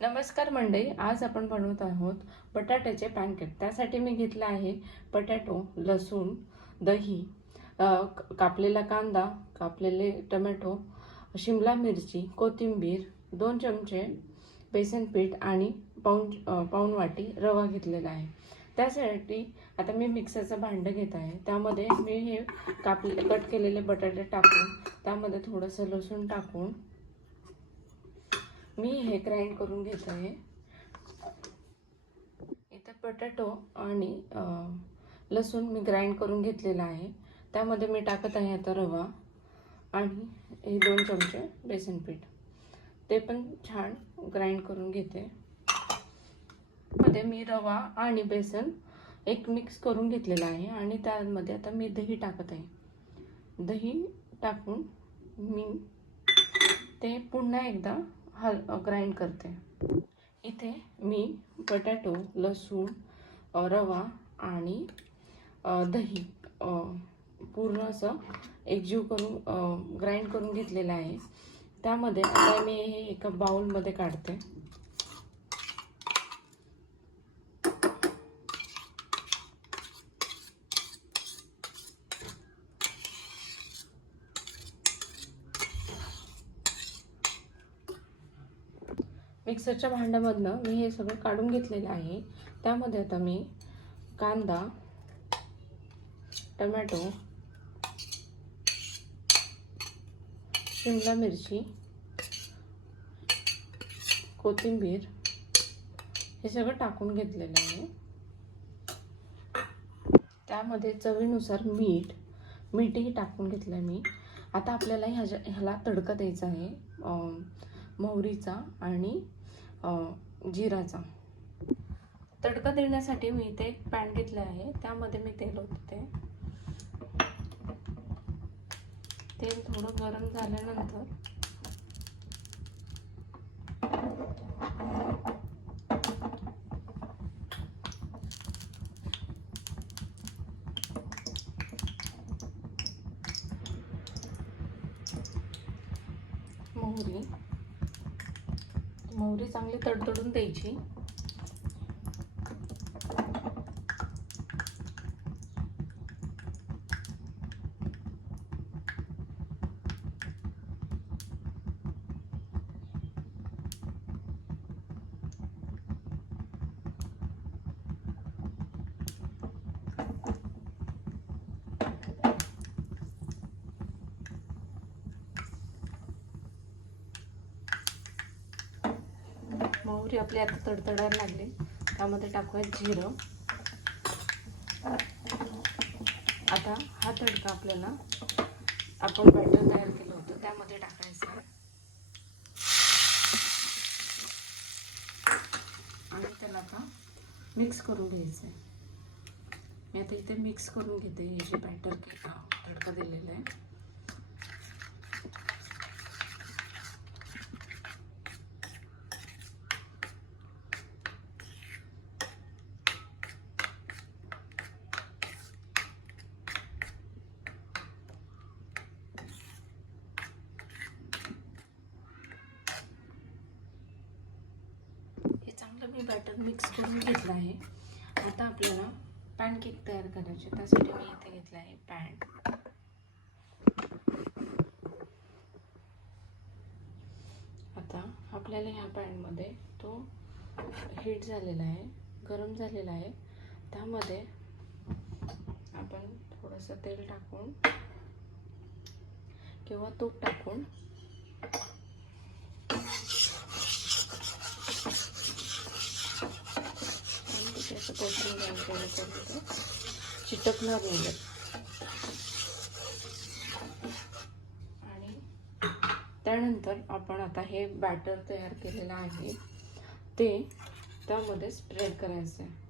नमस्कार मंडळी, आज आपण बनवत आहोत बटाट्याचे पॅनकेक। त्यासाठी मी घेतला आहे बटाटो, लसूण, दही, कापलेला कांदा, कापलेले टोमॅटो, शिमला मिरची, कोथिंबीर, 2 चमचे बेसन पीठ आणि पाऊण वाटी रवा घेतलेला आहे। त्यासाठी आता मी मिक्सरचं भांडं घेत आहे। त्यामध्ये मी हे कट केलेले बटाटे टाकून त्यामध्ये थोडंसं लसूण टाकून मी हे ग्राइंड करून घेत आहे। इथे बटाटो आणि लसूण मी ग्राइंड करून घेतलेला आहे। त्यामध्ये मी टाकत आहे आता रवा आणि हे 2 चमचे बेसन पीठ, ते पण छान ग्राइंड करून घेते। मध्ये मी रवा आणि बेसन एक मिक्स करून घेतलेला आहे आणि त्यामध्ये आता मी दही टाकत आहे। दही टाकून मी ते पुन्हा एकदा ग्राइंड करते। इथे मी बटाटो, लसूण, रवा आणि दही पूर्ण असं एकजीव करून ग्राइंड करून घेतलेलं आहे। त्यामध्ये आता मी हे एका बाउलमध्ये काढते। मिक्सरच्या भांड्यामधनं मी हे सगळं काढून घेतलेलं आहे। त्यामध्ये आता मी कांदा, टोमॅटो, शिमला मिरची, कोथिंबीर हे सगळं टाकून घेतलेलं आहे। त्यामध्ये चवीनुसार मीठही टाकून घेतलं मी। आता आपल्याला ह्याला तडका द्यायचा आहे मोहरीचा आणि जिराचा। तडका देण्यासाठी मी इथे एक पॅन घेतला आहे। त्यामध्ये मी तेल ओतते। तेल थोडं गरम झाल्यानंतर मोहरी चांगली तडतडून द्यायची। मोहरी आपली आता तडतडायला लागली। त्यामध्ये टाकूया जिरं। आता हा तडका आपल्याला आपण बॅटर तयार केलं होतं त्यामध्ये टाकायचं आणि त्याला आता मिक्स करून घ्यायचं आहे। मी आता इथे मिक्स करून घेते हे जे बॅटर तडका दिलेलं आहे। मी बॅटर मिक्स करून घेतलं आहे। आता आपल्याला पॅनकेक तयार करायचे। त्यासाठी मी इथे घेतला आहे पॅन। आता आपल्याला ह्या पॅनमध्ये तो हीट झालेला आहे, गरम झालेला आहे। त्यामध्ये आपण थोडंसं तेल टाकून किंवा तूप टाकून चिटकणार नाही आणि त्यानंतर आपण आता हे बॅटर तयार केलेलं आहे ते त्यामध्ये स्प्रेड करायचं आहे।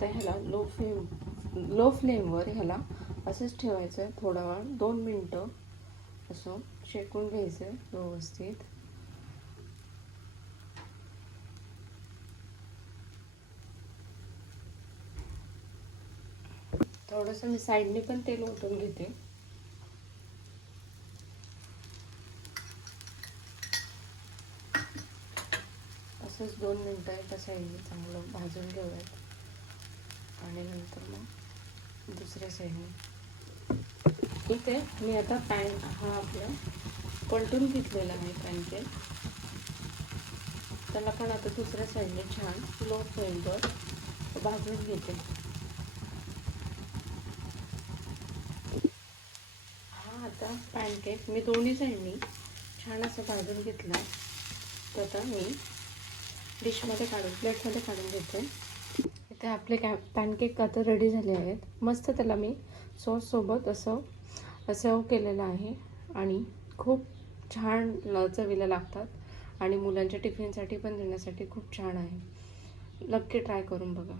आता ह्याला लो फ्लेमवर ह्याला असंच ठेवायचं आहे थोडा वेळ, 2 मिनटं असं शेकून घ्यायचं आहे व्यवस्थित. थोडंसं मी साईडने पण तेल ओतून घेते. असंच 2 मिनटं एका साईडने चांगलं भाजून घेऊयात आणि नंतर मग दुसऱ्या साईडने. इथे मी आता हा आपला पलटून घेतलेला आहे पॅनकेक. त्याला पण आता दुसऱ्या साईडने छान लो फ्लेमवर भाजून घेते. हा आता पॅनकेक मी दोन्ही साईडनी छान असं भाजून घेतला. तर आता मी डिशमध्ये प्लेटमध्ये काढून घेते. इथे आपले पॅनकेक आता रेडी झाले आहेत. मस्त त्याला मी सॉससोबत असं सर्व केलेलं आहे आणि खूप छान चवीला लागतात आणि मुलांच्या टिफिनसाठी पण देण्यासाठी खूप छान आहे. नक्की ट्राय करून बघा.